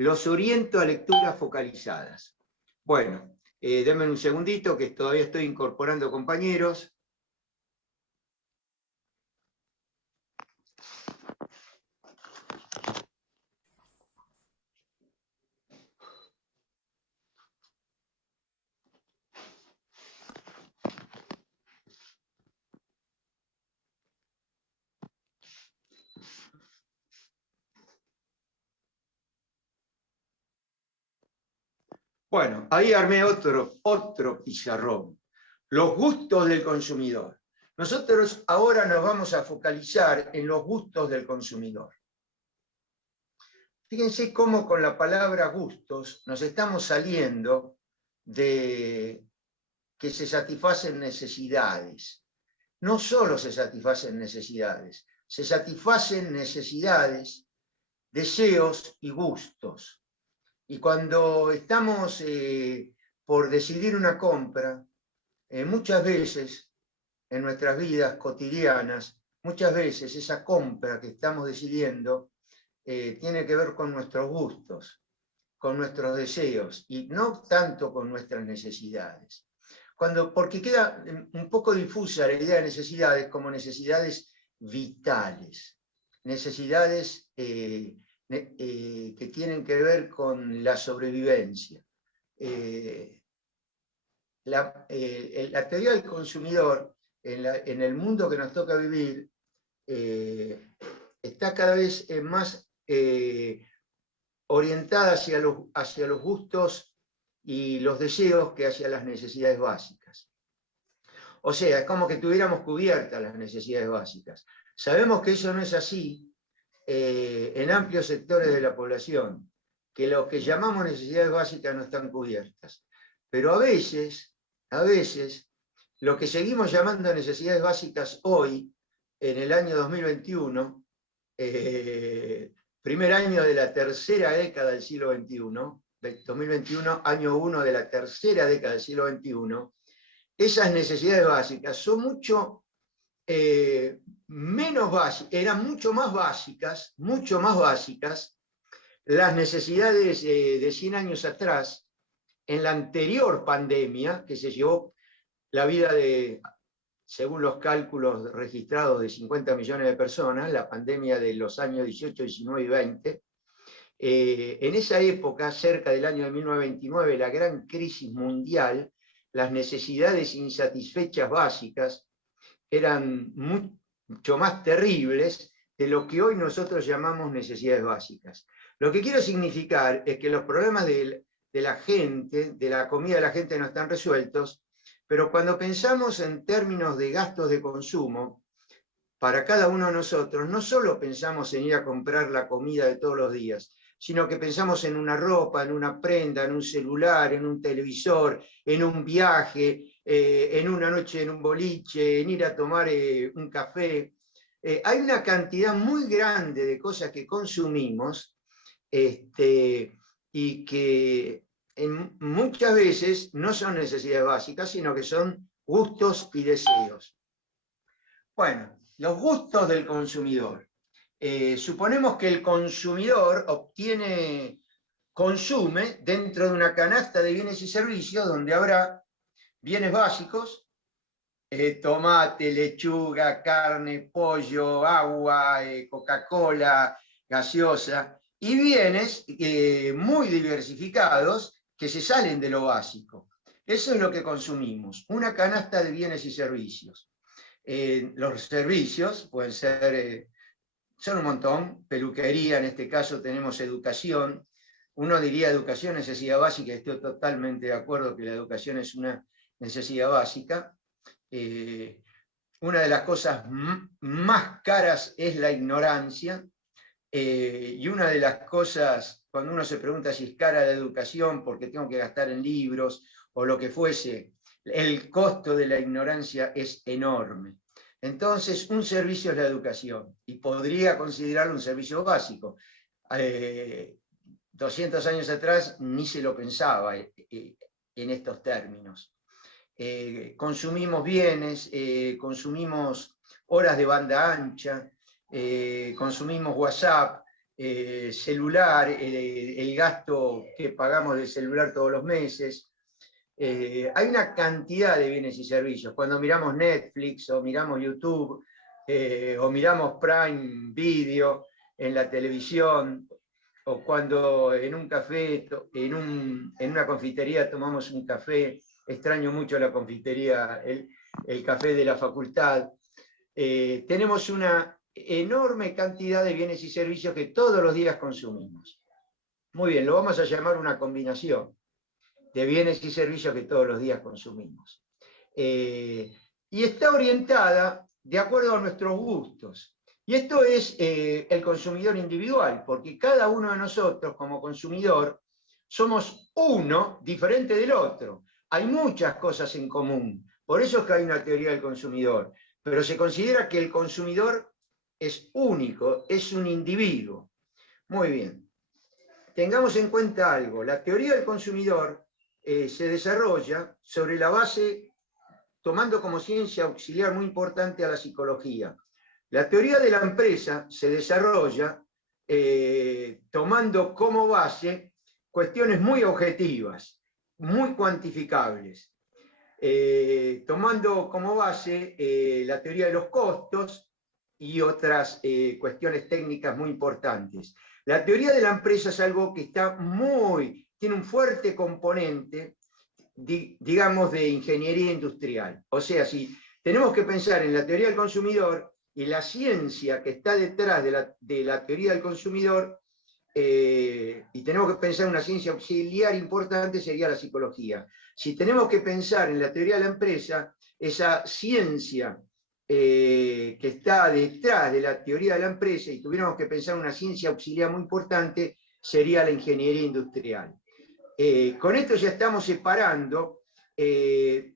los oriento a lecturas focalizadas. Bueno, denme un segundito que todavía estoy incorporando compañeros. Bueno, ahí armé otro pizarrón. Los gustos del consumidor. Nosotros ahora nos vamos a focalizar en los gustos del consumidor. Fíjense cómo con la palabra gustos nos estamos saliendo de que se satisfacen necesidades. No solo se satisfacen necesidades, se satisfacen necesidades, deseos y gustos. Y cuando estamos por decidir una compra, muchas veces en nuestras vidas cotidianas, muchas veces esa compra que estamos decidiendo tiene que ver con nuestros gustos, con nuestros deseos y no tanto con nuestras necesidades. Porque queda un poco difusa la idea de necesidades como necesidades vitales, necesidades que tienen que ver con la sobrevivencia. La teoría del consumidor en el mundo que nos toca vivir está cada vez más orientada hacia los gustos y los deseos que hacia las necesidades básicas. O sea, es como que tuviéramos cubiertas las necesidades básicas. Sabemos que eso no es así en amplios sectores de la población, que lo que llamamos necesidades básicas no están cubiertas. Pero a veces, lo que seguimos llamando necesidades básicas hoy, en el año 2021, primer año de la tercera década del siglo XXI, 2021, año 1 de la tercera década del siglo XXI, esas necesidades básicas son mucho menos básicas, eran mucho más básicas las necesidades de 100 años atrás, en la anterior pandemia, que se llevó la vida de, según los cálculos registrados, de 50 millones de personas, la pandemia de los años 18, 19 y 20. En esa época, cerca del año de 1929, la gran crisis mundial, las necesidades insatisfechas básicas eran mucho más terribles de lo que hoy nosotros llamamos necesidades básicas. Lo que quiero significar es que los problemas de la gente, de la comida de la gente, no están resueltos, pero cuando pensamos en términos de gastos de consumo, para cada uno de nosotros, no solo pensamos en ir a comprar la comida de todos los días, sino que pensamos en una ropa, en una prenda, en un celular, en un televisor, en un viaje, en una noche en un boliche, en ir a tomar un café. Hay una cantidad muy grande de cosas que consumimos y que muchas veces no son necesidades básicas, sino que son gustos y deseos. Bueno, los gustos del consumidor. Suponemos que el consumidor consume dentro de una canasta de bienes y servicios donde habrá bienes básicos, tomate, lechuga, carne, pollo, agua, Coca-Cola, gaseosa, y bienes muy diversificados que se salen de lo básico. Eso es lo que consumimos, una canasta de bienes y servicios. Los servicios pueden ser, son un montón, peluquería, en este caso tenemos educación. Uno diría educación, necesidad básica, estoy totalmente de acuerdo que la educación es una necesidad básica. Una de las cosas más caras es la ignorancia, y una de las cosas, cuando uno se pregunta si es cara la educación porque tengo que gastar en libros o lo que fuese, el costo de la ignorancia es enorme. Entonces, un servicio es la educación, y podría considerarlo un servicio básico. 200 años atrás ni se lo pensaba en estos términos. Consumimos bienes, consumimos horas de banda ancha, consumimos WhatsApp, celular, el gasto que pagamos del celular todos los meses. Hay una cantidad de bienes y servicios. Cuando miramos Netflix o miramos YouTube o miramos Prime Video en la televisión, o cuando en un café, en una confitería tomamos un café, extraño mucho la confitería, el café de la facultad, tenemos una enorme cantidad de bienes y servicios que todos los días consumimos. Muy bien, lo vamos a llamar una combinación de bienes y servicios que todos los días consumimos. Y está orientada de acuerdo a nuestros gustos. Y esto es el consumidor individual, porque cada uno de nosotros como consumidor somos uno diferente del otro. Hay muchas cosas en común, por eso es que hay una teoría del consumidor, pero se considera que el consumidor es único, es un individuo. Muy bien. Tengamos en cuenta algo, la teoría del consumidor se desarrolla sobre la base, tomando como ciencia auxiliar muy importante a la psicología. La teoría de la empresa se desarrolla tomando como base cuestiones muy objetivas, muy cuantificables, tomando como base la teoría de los costos y otras cuestiones técnicas muy importantes. La teoría de la empresa es algo que tiene un fuerte componente, digamos, de ingeniería industrial. O sea, si tenemos que pensar en la teoría del consumidor y la ciencia que está detrás de la teoría del consumidor, y tenemos que pensar en una ciencia auxiliar importante, sería la psicología. Si tenemos que pensar en la teoría de la empresa, esa ciencia que está detrás de la teoría de la empresa, y tuviéramos que pensar en una ciencia auxiliar muy importante, sería la ingeniería industrial. Con esto ya estamos separando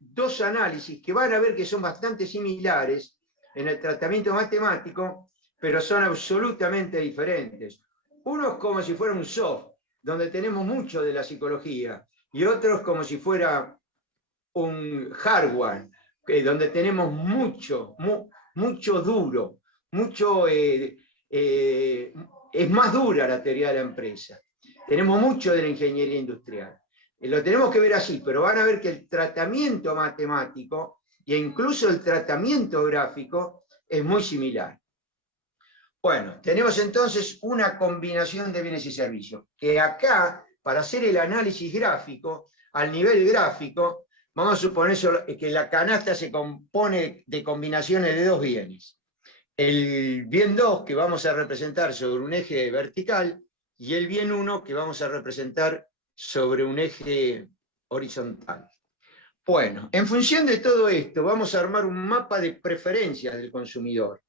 dos análisis que van a ver que son bastante similares en el tratamiento matemático, pero son absolutamente diferentes. Uno es como si fuera un soft, donde tenemos mucho de la psicología, y otro es como si fuera un hardware, donde tenemos mucho duro, es más dura la teoría de la empresa. Tenemos mucho de la ingeniería industrial. Lo tenemos que ver así, pero van a ver que el tratamiento matemático e incluso el tratamiento gráfico es muy similar. Bueno, tenemos entonces una combinación de bienes y servicios, que acá, para hacer el análisis gráfico, al nivel gráfico, vamos a suponer que la canasta se compone de combinaciones de dos bienes. El bien 2 que vamos a representar sobre un eje vertical y el bien 1 que vamos a representar sobre un eje horizontal. Bueno, en función de todo esto vamos a armar un mapa de preferencias del consumidor,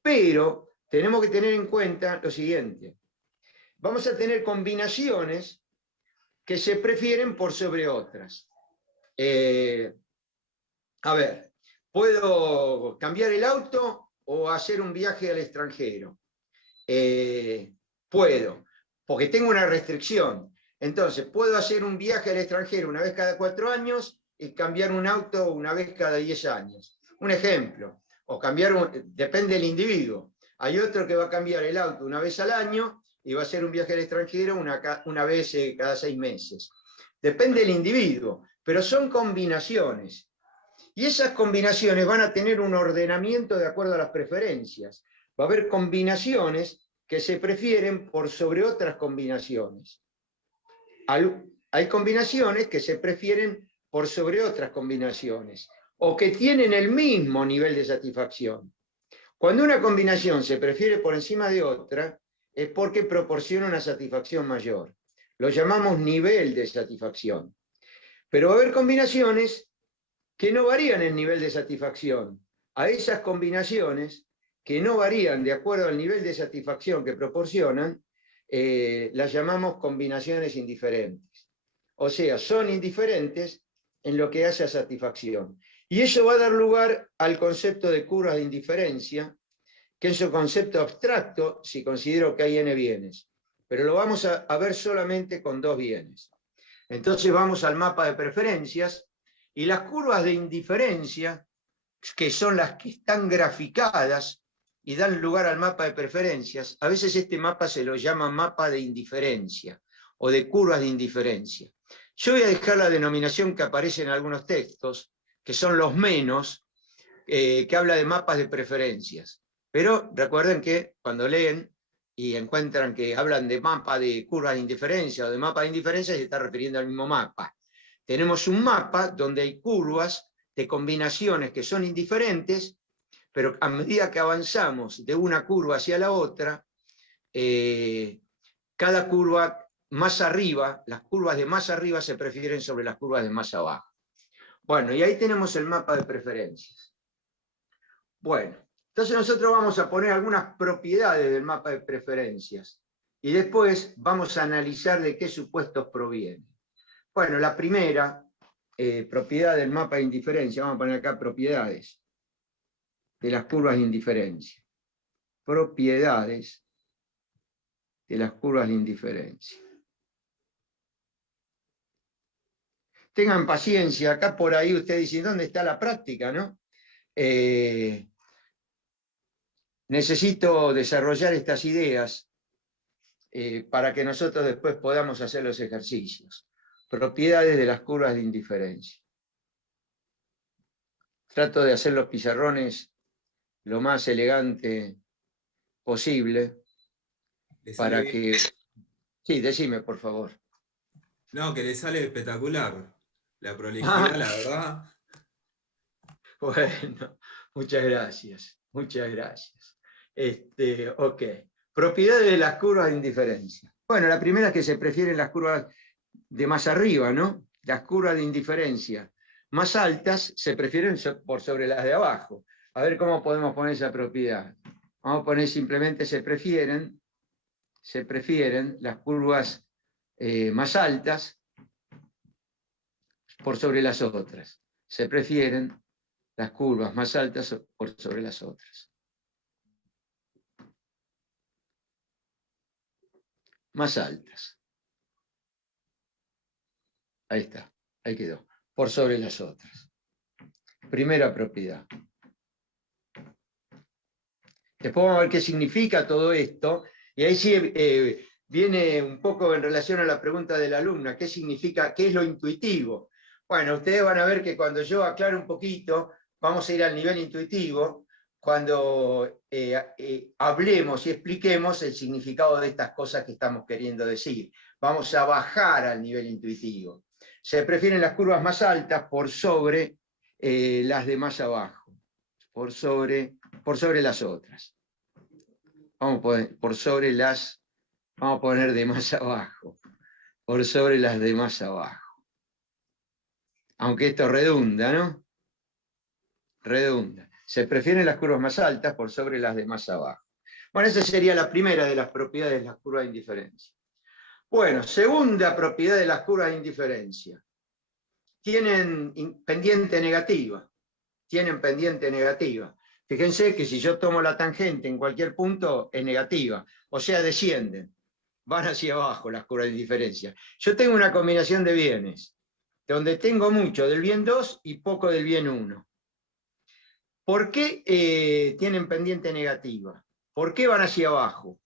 pero tenemos que tener en cuenta lo siguiente. Vamos a tener combinaciones que se prefieren por sobre otras. A ver, ¿puedo cambiar el auto o hacer un viaje al extranjero? Puedo, porque tengo una restricción. Entonces, puedo hacer un viaje al extranjero una vez cada 4 años y cambiar un auto una vez cada 10 años. Un ejemplo, o depende del individuo. Hay otro que va a cambiar el auto una vez al año y va a hacer un viaje al extranjero una vez cada 6 meses. Depende del individuo, pero son combinaciones. Y esas combinaciones van a tener un ordenamiento de acuerdo a las preferencias. Va a haber combinaciones que se prefieren por sobre otras combinaciones. Hay combinaciones que se prefieren por sobre otras combinaciones, o que tienen el mismo nivel de satisfacción. Cuando una combinación se prefiere por encima de otra, es porque proporciona una satisfacción mayor. Lo llamamos nivel de satisfacción. Pero va a haber combinaciones que no varían el nivel de satisfacción. A esas combinaciones que no varían de acuerdo al nivel de satisfacción que proporcionan, las llamamos combinaciones indiferentes. O sea, son indiferentes en lo que hace a satisfacción. Y eso va a dar lugar al concepto de curvas de indiferencia, que es un concepto abstracto si considero que hay n bienes. Pero lo vamos a ver solamente con 2 bienes. Entonces vamos al mapa de preferencias, y las curvas de indiferencia, que son las que están graficadas y dan lugar al mapa de preferencias, a veces este mapa se lo llama mapa de indiferencia o de curvas de indiferencia. Yo voy a dejar la denominación que aparece en algunos textos, que son los menos, que habla de mapas de preferencias. Pero recuerden que cuando leen y encuentran que hablan de mapa de curvas de indiferencia o de mapa de indiferencia, se está refiriendo al mismo mapa. Tenemos un mapa donde hay curvas de combinaciones que son indiferentes, pero a medida que avanzamos de una curva hacia la otra, cada curva más arriba, las curvas de más arriba se prefieren sobre las curvas de más abajo. Bueno, y ahí tenemos el mapa de preferencias. Bueno, entonces nosotros vamos a poner algunas propiedades del mapa de preferencias y después vamos a analizar de qué supuestos provienen. Bueno, la primera propiedad del mapa de indiferencia, vamos a poner acá propiedades de las curvas de indiferencia. Propiedades de las curvas de indiferencia. Tengan paciencia, acá por ahí ustedes dicen, ¿dónde está la práctica, no? Necesito desarrollar estas ideas para que nosotros después podamos hacer los ejercicios. Propiedades de las curvas de indiferencia. Trato de hacer los pizarrones lo más elegante posible para que... Sí, decime, por favor. No, que le sale espectacular. La prolijidad, la verdad. Bueno, muchas gracias. Muchas gracias. Ok. Propiedades de las curvas de indiferencia. Bueno, la primera es que se prefieren las curvas de más arriba, ¿no? Las curvas de indiferencia más altas se prefieren por sobre las de abajo. A ver cómo podemos poner esa propiedad. Vamos a poner simplemente se prefieren las curvas más altas por sobre las otras. Se prefieren las curvas más altas por sobre las otras. Más altas. Ahí está, ahí quedó. Por sobre las otras. Primera propiedad. Después vamos a ver qué significa todo esto. Y ahí sí viene un poco en relación a la pregunta de la alumna. ¿Qué significa? ¿Qué es lo intuitivo? Bueno, ustedes van a ver que cuando yo aclaro un poquito, vamos a ir al nivel intuitivo, cuando hablemos y expliquemos el significado de estas cosas que estamos queriendo decir. Vamos a bajar al nivel intuitivo. Se prefieren las curvas más altas por sobre las de más abajo, por sobre las otras. Vamos a poner por sobre las, vamos a poner de más abajo, por sobre las de más abajo. Aunque esto redunda, ¿no? Redunda. Se prefieren las curvas más altas por sobre las de más abajo. Bueno, esa sería la primera de las propiedades de las curvas de indiferencia. Bueno, segunda propiedad de las curvas de indiferencia. Tienen pendiente negativa. Tienen pendiente negativa. Fíjense que si yo tomo la tangente en cualquier punto es negativa, o sea, descienden, van hacia abajo las curvas de indiferencia. Yo tengo una combinación de bienes, donde tengo mucho del bien 2 y poco del bien 1. ¿Por qué tienen pendiente negativa? ¿Por qué van hacia abajo?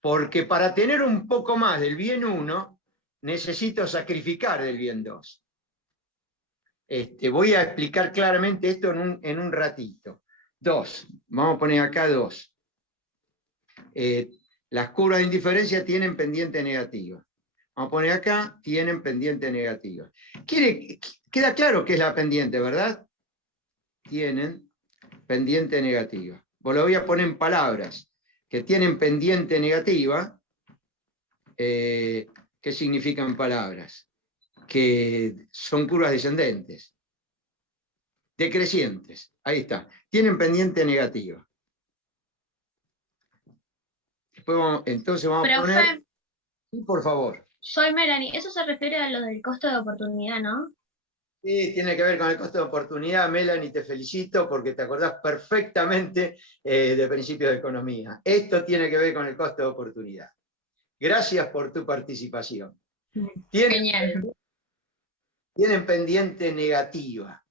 Porque para tener un poco más del bien 1, necesito sacrificar del bien 2. Voy a explicar claramente esto en un ratito. 2, vamos a poner acá 2. Las curvas de indiferencia tienen pendiente negativa. Vamos a poner acá, tienen pendiente negativa. Queda claro qué es la pendiente, ¿verdad? Tienen pendiente negativa. Pues lo voy a poner en palabras. Que tienen pendiente negativa, ¿qué significan palabras? Que son curvas descendentes. Decrecientes. Ahí está. Tienen pendiente negativa. Entonces vamos a poner... Sí, por favor. Soy Melanie. Eso se refiere a lo del costo de oportunidad, ¿no? Sí, tiene que ver con el costo de oportunidad. Melanie, te felicito porque te acordás perfectamente de principios de economía. Esto tiene que ver con el costo de oportunidad. Gracias por tu participación. Genial. Tienen pendiente negativa.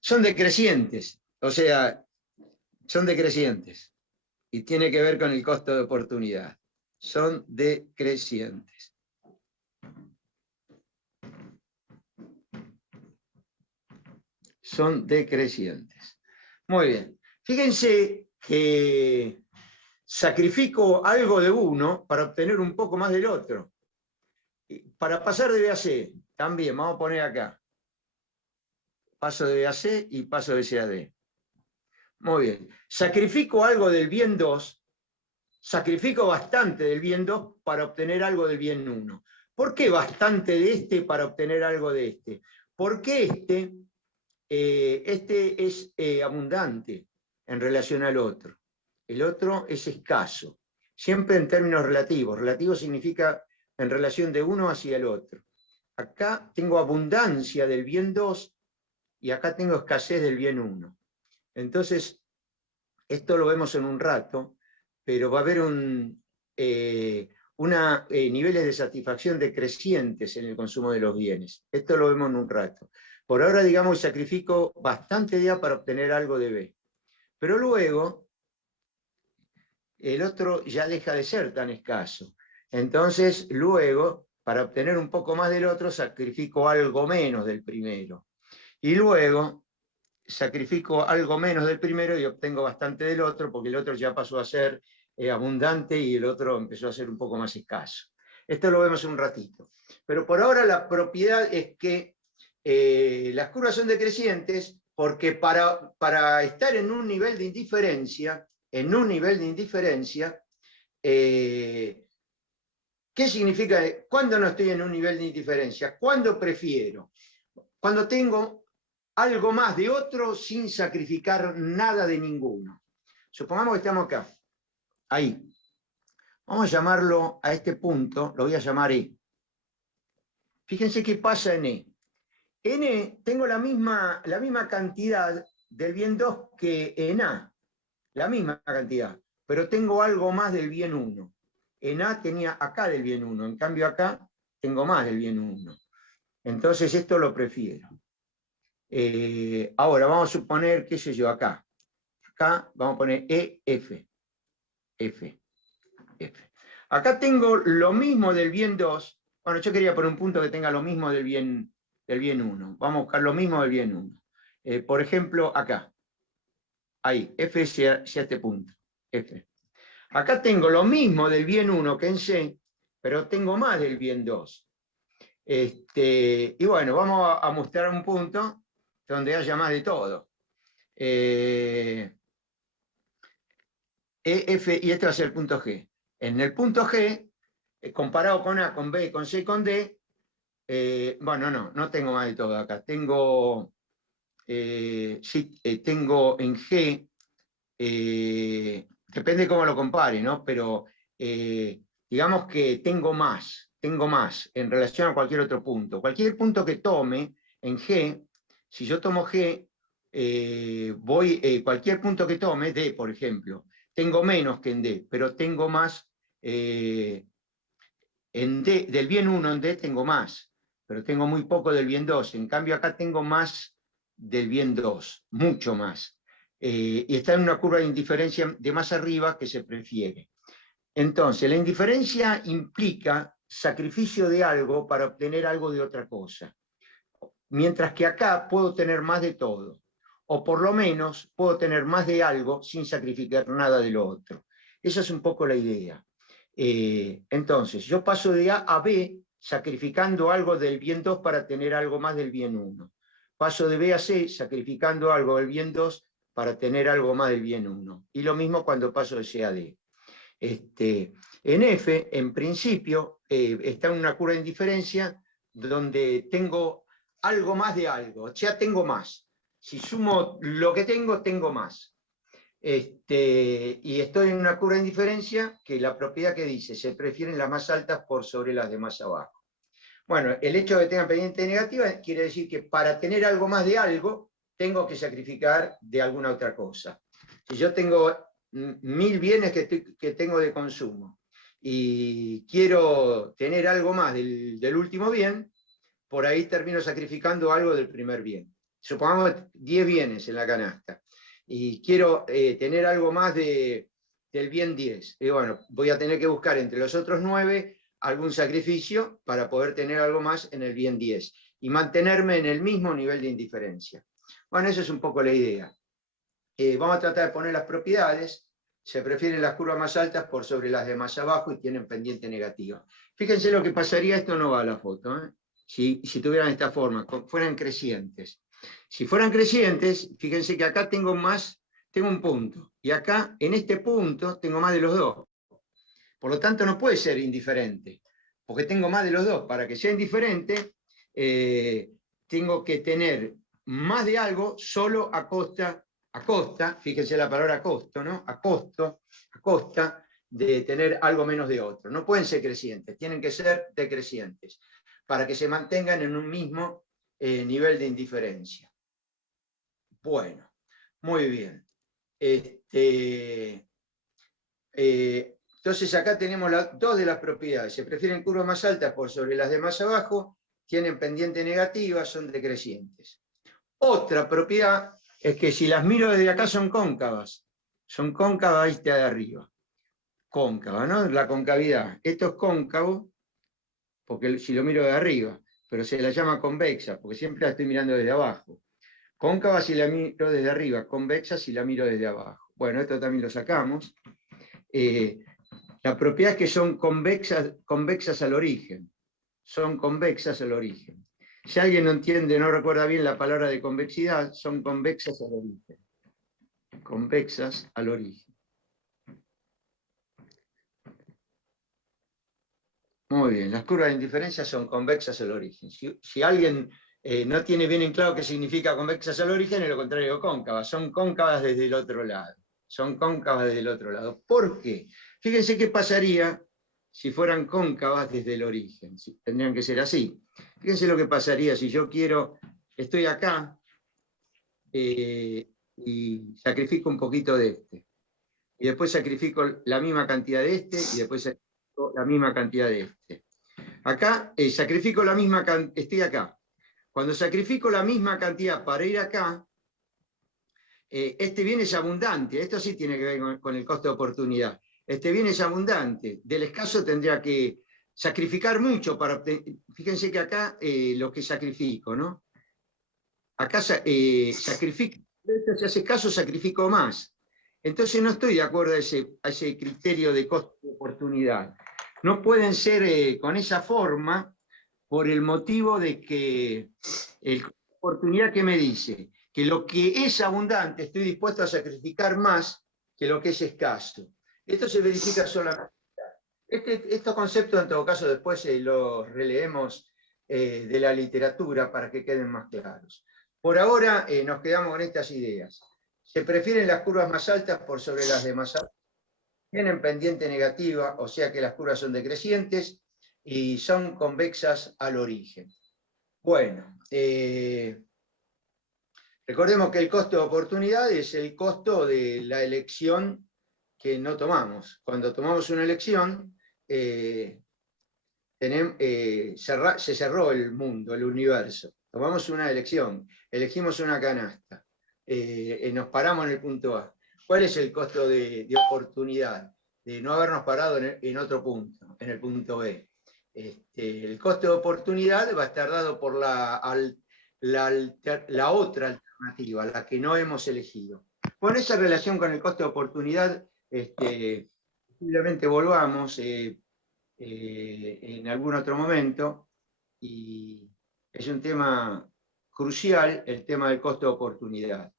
Son decrecientes. O sea, son decrecientes y tiene que ver con el costo de oportunidad. Son decrecientes. Son decrecientes. Muy bien. Fíjense que sacrifico algo de uno para obtener un poco más del otro. Para pasar de B a C, también, vamos a poner acá. Paso de B a C y paso de C a D. Muy bien. Sacrifico algo del bien 2, sacrifico bastante del bien 2 para obtener algo del bien 1. ¿Por qué bastante de este para obtener algo de este? Porque este es abundante en relación al otro. El otro es escaso. Siempre en términos relativos. Relativo significa en relación de uno hacia el otro. Acá tengo abundancia del bien 2 y acá tengo escasez del bien 1. Entonces, esto lo vemos en un rato, pero va a haber niveles de satisfacción decrecientes en el consumo de los bienes. Esto lo vemos en un rato. Por ahora, digamos, sacrifico bastante de A para obtener algo de B. Pero luego, el otro ya deja de ser tan escaso. Entonces, luego, para obtener un poco más del otro, sacrifico algo menos del primero. Y luego, sacrifico algo menos del primero y obtengo bastante del otro, porque el otro ya pasó a ser abundante y el otro empezó a ser un poco más escaso. Esto lo vemos en un ratito. Pero por ahora la propiedad es que las curvas son decrecientes porque para estar en un nivel de indiferencia, ¿qué significa? ¿Cuándo no estoy en un nivel de indiferencia? ¿Cuándo prefiero? Cuando tengo algo más de otro sin sacrificar nada de ninguno. Supongamos que estamos acá, ahí. Vamos a llamarlo a este punto, lo voy a llamar E. Fíjense qué pasa en E. En E tengo la misma cantidad del bien 2 que en A, la misma cantidad, pero tengo algo más del bien 1. En A tenía acá del bien 1, en cambio acá tengo más del bien 1. Entonces esto lo prefiero. Ahora vamos a suponer, qué sé yo, acá vamos a poner EF. F. Acá tengo lo mismo del bien 2. Bueno, yo quería poner un punto que tenga lo mismo del bien 1. Vamos a buscar lo mismo del bien 1. Por ejemplo, acá. Ahí, F hacia este punto. F. Acá tengo lo mismo del bien 1 que en C, pero tengo más del bien 2. Y bueno, vamos a mostrar un punto donde haya más de todo. EF, y este va a ser el punto G. En el punto G, comparado con A, con B, con C, con D, bueno, no tengo más de todo acá. Tengo en G, depende cómo lo compare, ¿no? Pero digamos que tengo más en relación a cualquier otro punto. Cualquier punto que tome en G, si yo tomo G, cualquier punto que tome, D, por ejemplo, tengo menos que en D, pero tengo más, en D, del bien 1 en D tengo más, pero tengo muy poco del bien 2. En cambio acá tengo más del bien 2, mucho más. Y está en una curva de indiferencia de más arriba que se prefiere. Entonces, la indiferencia implica sacrificio de algo para obtener algo de otra cosa. Mientras que acá puedo tener más de todo. O por lo menos puedo tener más de algo sin sacrificar nada de lo otro. Esa es un poco la idea. Entonces, yo paso de A a B sacrificando algo del bien 2 para tener algo más del bien 1. Paso de B a C sacrificando algo del bien 2 para tener algo más del bien 1. Y lo mismo cuando paso de C a D. En F, en principio, está en una curva de indiferencia donde tengo algo más de algo, o sea, tengo más. Si sumo lo que tengo más. Y estoy en una curva de indiferencia que la propiedad que dice, se prefieren las más altas por sobre las de más abajo. Bueno, el hecho de que tengan pendiente negativa quiere decir que para tener algo más de algo, tengo que sacrificar de alguna otra cosa. Si yo tengo 1000 bienes que tengo de consumo y quiero tener algo más del último bien, por ahí termino sacrificando algo del primer bien. Supongamos 10 bienes en la canasta. y quiero tener algo más del bien 10. Y bueno, voy a tener que buscar entre los otros 9 algún sacrificio para poder tener algo más en el bien 10 y mantenerme en el mismo nivel de indiferencia. Bueno, eso es un poco la idea. Vamos a tratar de poner las propiedades. Se prefieren las curvas más altas por sobre las de más abajo y tienen pendiente negativa. Fíjense lo que pasaría, esto no va a la foto, si tuvieran esta forma, fueran crecientes. Si fueran crecientes, fíjense que acá tengo un punto, y acá, en este punto, tengo más de los dos. Por lo tanto, no puede ser indiferente, porque tengo más de los dos. Para que sea indiferente, tengo que tener más de algo solo a costa, fíjense la palabra costo, ¿no? A costa de tener algo menos de otro. No pueden ser crecientes, tienen que ser decrecientes, para que se mantengan en un mismo nivel de indiferencia. Bueno, muy bien. Entonces acá tenemos dos de las propiedades. Se prefieren curvas más altas por sobre las de más abajo, tienen pendiente negativa, son decrecientes. Otra propiedad es que si las miro desde acá son cóncavas ¿viste? De arriba. Cóncava, ¿no? La concavidad. Esto es cóncavo, porque si lo miro de arriba, pero se la llama convexa, porque siempre la estoy mirando desde abajo. Cóncava si la miro desde arriba, convexa si la miro desde abajo. Bueno, esto también lo sacamos. La propiedad es que son convexas al origen. Son convexas al origen. Si alguien no entiende, no recuerda bien la palabra de convexidad, son convexas al origen. Convexas al origen. Muy bien, las curvas de indiferencia son convexas al origen. Si alguien no tiene bien en claro qué significa convexas al origen, es lo contrario, cóncavas. Son cóncavas desde el otro lado. Son cóncavas desde el otro lado. ¿Por qué? Fíjense qué pasaría si fueran cóncavas desde el origen. Tendrían que ser así. Fíjense lo que pasaría si yo estoy acá y sacrifico un poquito de este. Y después sacrifico la misma cantidad de este y después sacrifico la misma cantidad de este. Acá sacrifico la misma cantidad, estoy acá. Cuando sacrifico la misma cantidad para ir acá, este bien es abundante. Esto sí tiene que ver con el costo de oportunidad. Este bien es abundante. Del escaso tendría que sacrificar mucho para obtener. Fíjense que acá lo que sacrifico, ¿no? Acá sacrifico, si hace escaso sacrifico más. Entonces no estoy de acuerdo a ese criterio de costo de oportunidad. No pueden ser con esa forma por el motivo de que el costo de oportunidad que me dice que lo que es abundante estoy dispuesto a sacrificar más que lo que es escaso. Esto se verifica solamente. Estos conceptos en todo caso después los releemos de la literatura para que queden más claros. Por ahora nos quedamos con estas ideas. Se prefieren las curvas más altas por sobre las de más abajo. Tienen pendiente negativa, o sea que las curvas son decrecientes y son convexas al origen. Bueno, recordemos que el costo de oportunidad es el costo de la elección que no tomamos. Cuando tomamos una elección, se cerró el mundo, el universo. Tomamos una elección, elegimos una canasta, nos paramos en el punto A. ¿Cuál es el costo de oportunidad? De no habernos parado en otro punto, en el punto B. El costo de oportunidad va a estar dado por la otra alternativa, la que no hemos elegido. Con esa relación con el costo de oportunidad, posiblemente volvamos en algún otro momento, y es un tema crucial el tema del costo de oportunidad.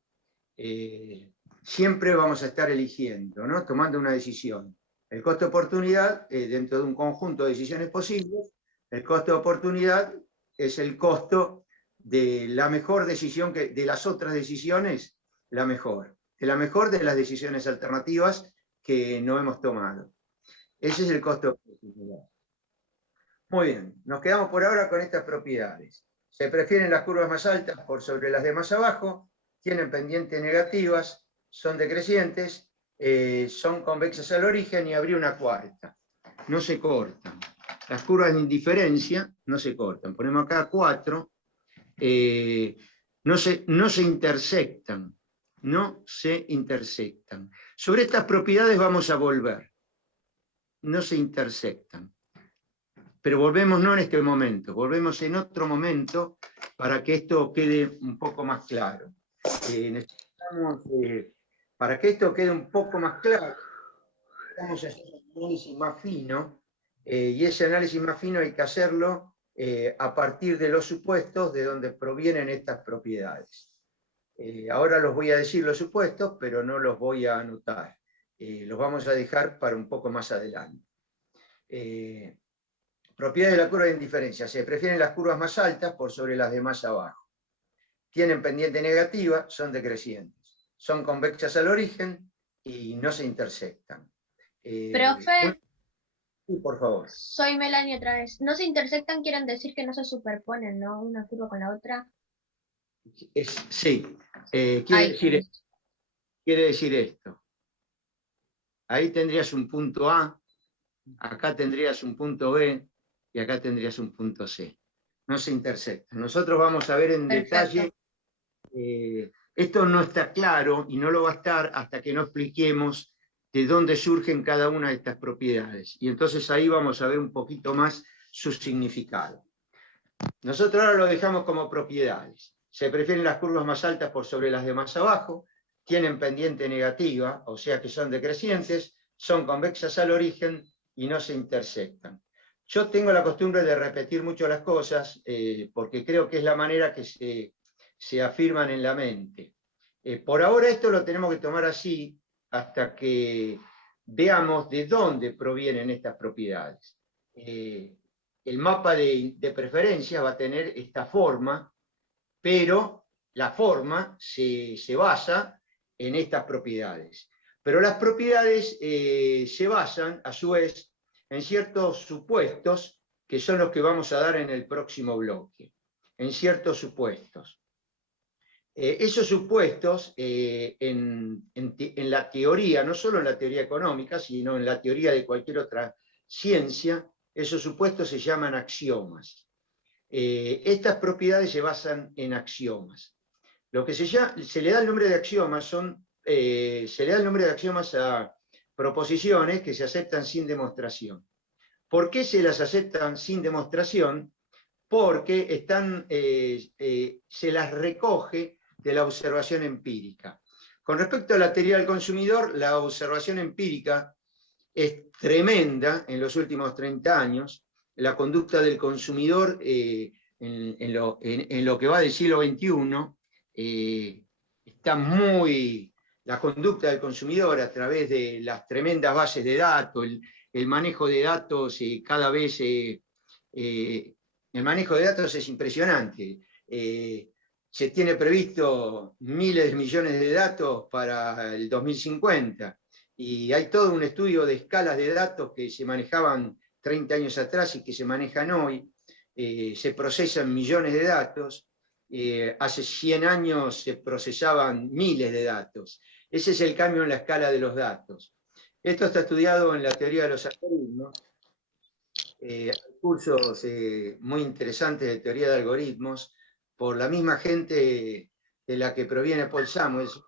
Siempre vamos a estar eligiendo, ¿no? Tomando una decisión. El costo de oportunidad, dentro de un conjunto de decisiones posibles, el costo de oportunidad es el costo de la mejor decisión, de las otras decisiones, la mejor. De la mejor de las decisiones alternativas que no hemos tomado. Ese es el costo de oportunidad. Muy bien, nos quedamos por ahora con estas propiedades. Se prefieren las curvas más altas por sobre las de más abajo, tienen pendientes negativas, son decrecientes, son convexas al origen y habría una cuarta. No se cortan. Las curvas de indiferencia no se cortan. Ponemos acá 4. No se intersectan. no se intersectan. Sobre estas propiedades vamos a volver. No se intersectan. Pero volvemos no en este momento, volvemos en otro momento para que esto quede un poco más claro. Necesitamos, para que esto quede un poco más claro, vamos a hacer un análisis más fino, y ese análisis más fino hay que hacerlo a partir de los supuestos de donde provienen estas propiedades. Ahora los voy a decir los supuestos, pero no los voy a anotar. Los vamos a dejar para un poco más adelante. Propiedades de la curva de indiferencia. Se prefieren las curvas más altas por sobre las de más abajo. Tienen pendiente negativa, son decrecientes. Son convexas al origen y no se intersectan. Profe, sí, por favor. soy Melanie otra vez. No se intersectan, quieren decir que no se superponen, ¿no? Una curva con la otra. Sí, quiere decir esto. Ahí tendrías un punto A, acá tendrías un punto B, y acá tendrías un punto C. No se intersectan. Nosotros vamos a ver en detalle. Esto no está claro y no lo va a estar hasta que no expliquemos de dónde surgen cada una de estas propiedades. Y entonces ahí vamos a ver un poquito más su significado. Nosotros ahora lo dejamos como propiedades. Se prefieren las curvas más altas por sobre las de más abajo, tienen pendiente negativa, o sea que son decrecientes, son convexas al origen y no se intersectan. Yo tengo la costumbre de repetir mucho las cosas porque creo que es la manera que se afirman en la mente. Por ahora esto lo tenemos que tomar así hasta que veamos de dónde provienen estas propiedades. El mapa de preferencia va a tener esta forma, pero la forma se basa en estas propiedades. Pero las propiedades se basan, a su vez, en ciertos supuestos que son los que vamos a dar en el próximo bloque. En ciertos supuestos. Esos supuestos, en la teoría, no solo en la teoría económica, sino en la teoría de cualquier otra ciencia, esos supuestos se llaman axiomas. Estas propiedades se basan en axiomas. Lo que se le da el nombre de axiomas se le da el nombre de axiomas a proposiciones que se aceptan sin demostración. ¿Por qué se las aceptan sin demostración? Porque se las recoge de la observación empírica. Con respecto a la teoría del consumidor, la observación empírica es tremenda en los últimos 30 años. La conducta del consumidor en lo que va del siglo XXI está muy... La conducta del consumidor a través de las tremendas bases de datos, el manejo de datos cada vez... el manejo de datos es impresionante. Se tiene previsto miles de millones de datos para el 2050. Y hay todo un estudio de escalas de datos que se manejaban 30 años atrás y que se manejan hoy. Se procesan millones de datos. Hace 100 años se procesaban miles de datos. Ese es el cambio en la escala de los datos. Esto está estudiado en la teoría de los algoritmos. Hay cursos muy interesantes de teoría de algoritmos por la misma gente de la que proviene Paul Samuelson.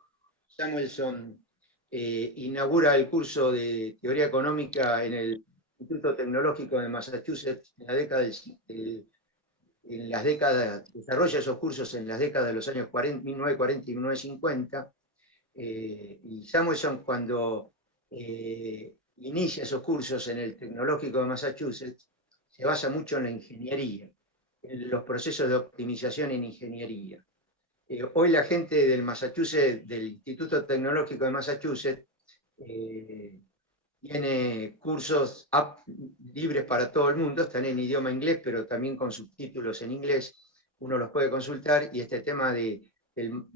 Samuelson inaugura el curso de teoría económica en el Instituto Tecnológico de Massachusetts desarrolla esos cursos en las décadas de los años 1940 y 1950. Y Samuelson, cuando inicia esos cursos en el Tecnológico de Massachusetts, se basa mucho en la ingeniería, en los procesos de optimización en ingeniería. Hoy la gente del Instituto Tecnológico de Massachusetts tiene cursos libres para todo el mundo, están en idioma inglés, pero también con subtítulos en inglés. Uno los puede consultar y este tema del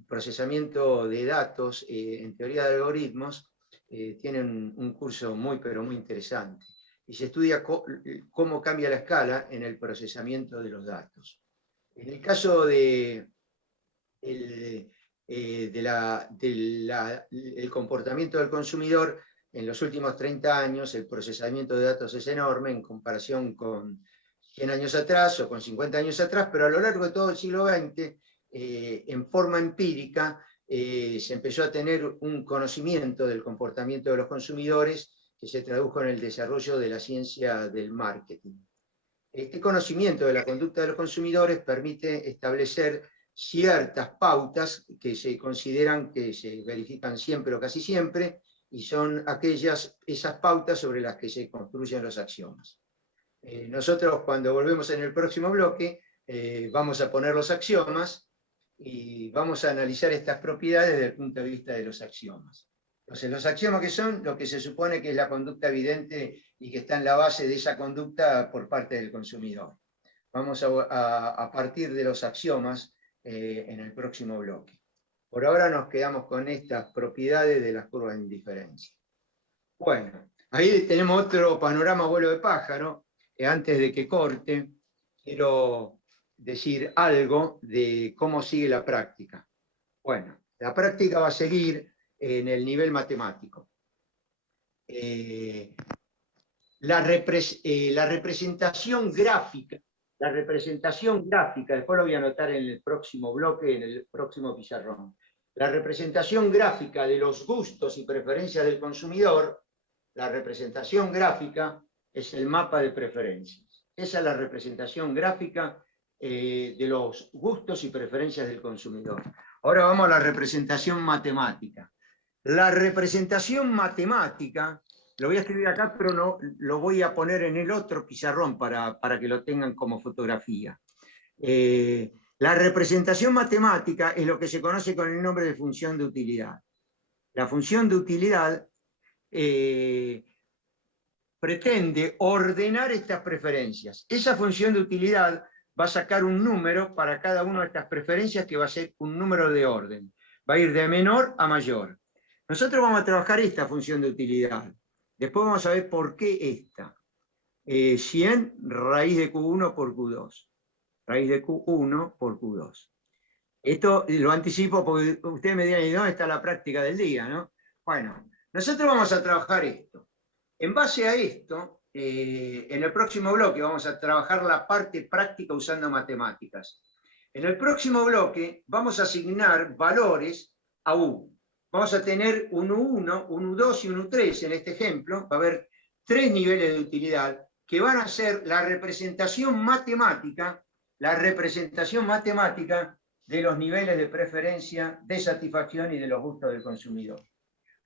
procesamiento de datos en teoría de algoritmos tiene un curso muy, pero muy interesante. Y se estudia cómo cambia la escala en el procesamiento de los datos. En el caso del comportamiento del consumidor, en los últimos 30 años el procesamiento de datos es enorme en comparación con 100 años atrás o con 50 años atrás, pero a lo largo de todo el siglo XX, en forma empírica, se empezó a tener un conocimiento del comportamiento de los consumidores que se tradujo en el desarrollo de la ciencia del marketing. Este conocimiento de la conducta de los consumidores permite establecer ciertas pautas que se consideran que se verifican siempre o casi siempre, y son esas pautas sobre las que se construyen los axiomas. Nosotros, cuando volvemos en el próximo bloque, vamos a poner los axiomas y vamos a analizar estas propiedades desde el punto de vista de los axiomas. Entonces, los axiomas, que son lo que se supone que es la conducta evidente y que está en la base de esa conducta por parte del consumidor. Vamos a partir de los axiomas en el próximo bloque. Por ahora nos quedamos con estas propiedades de las curvas de indiferencia. Bueno, ahí tenemos otro panorama vuelo de pájaro. Antes de que corte, quiero decir algo de cómo sigue la práctica. Bueno, la práctica va a seguir en el nivel matemático. La representación gráfica, después lo voy a anotar en el próximo bloque, en el próximo pizarrón. La representación gráfica de los gustos y preferencias del consumidor, la representación gráfica es el mapa de preferencias. Esa es la representación gráfica de los gustos y preferencias del consumidor. Ahora vamos a la representación matemática. La representación matemática, lo voy a escribir acá, pero no, lo voy a poner en el otro pizarrón para que lo tengan como fotografía. La representación matemática es lo que se conoce con el nombre de función de utilidad. La función de utilidad pretende ordenar estas preferencias. Esa función de utilidad va a sacar un número para cada una de estas preferencias que va a ser un número de orden. Va a ir de menor a mayor. Nosotros vamos a trabajar esta función de utilidad. Después vamos a ver por qué esta. 100 raíz de Q1 por Q2. Raíz de Q1 por Q2. Esto lo anticipo porque ustedes me dirán, ¿y dónde está la práctica del día? ¿No? Bueno, nosotros vamos a trabajar esto. En base a esto, en el próximo bloque vamos a trabajar la parte práctica usando matemáticas. En el próximo bloque vamos a asignar valores a U. Vamos a tener un U1, un U2 y un U3 en este ejemplo. Va a haber 3 niveles de utilidad que van a ser la representación matemática de los niveles de preferencia, de satisfacción y de los gustos del consumidor.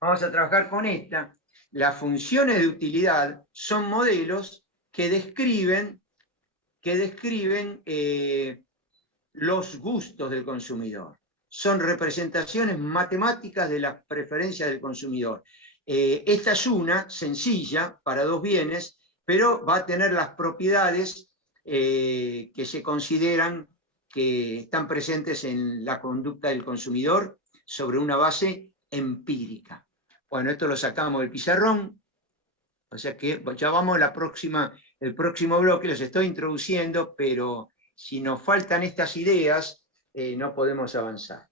Vamos a trabajar con esta. Las funciones de utilidad son modelos que describen los gustos del consumidor. Son representaciones matemáticas de las preferencias del consumidor. Esta es una sencilla para 2 bienes, pero va a tener las propiedades que se consideran que están presentes en la conducta del consumidor sobre una base empírica. Bueno, esto lo sacamos del pizarrón, o sea que ya vamos a el próximo bloque, los estoy introduciendo, pero si nos faltan estas ideas, no podemos avanzar.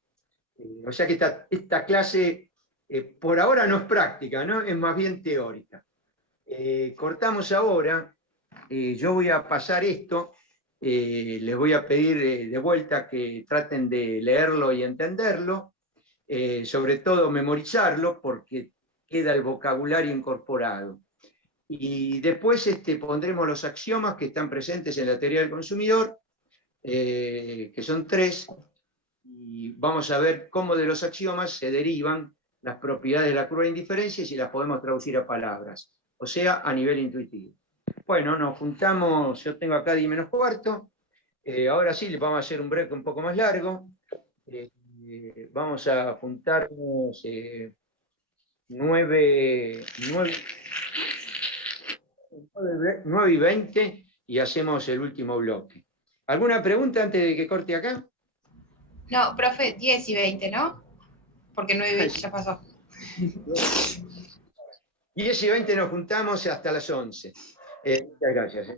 O sea que esta clase por ahora no es práctica, ¿no? Es más bien teórica. Cortamos ahora, yo voy a pasar esto, les voy a pedir de vuelta que traten de leerlo y entenderlo, sobre todo memorizarlo, porque queda el vocabulario incorporado. Y después pondremos los axiomas que están presentes en la teoría del consumidor, que son 3, y vamos a ver cómo de los axiomas se derivan las propiedades de la curva de indiferencia y si las podemos traducir a palabras, o sea, a nivel intuitivo. Bueno, nos juntamos, yo tengo acá 10:15, ahora sí, vamos a hacer un break un poco más largo. Vamos a juntarnos 9:20 y hacemos el último bloque. ¿Alguna pregunta antes de que corte acá? No, profe, 10:20, ¿no? Porque 9:20 ya pasó. 10:20 nos juntamos hasta las 11. Muchas gracias.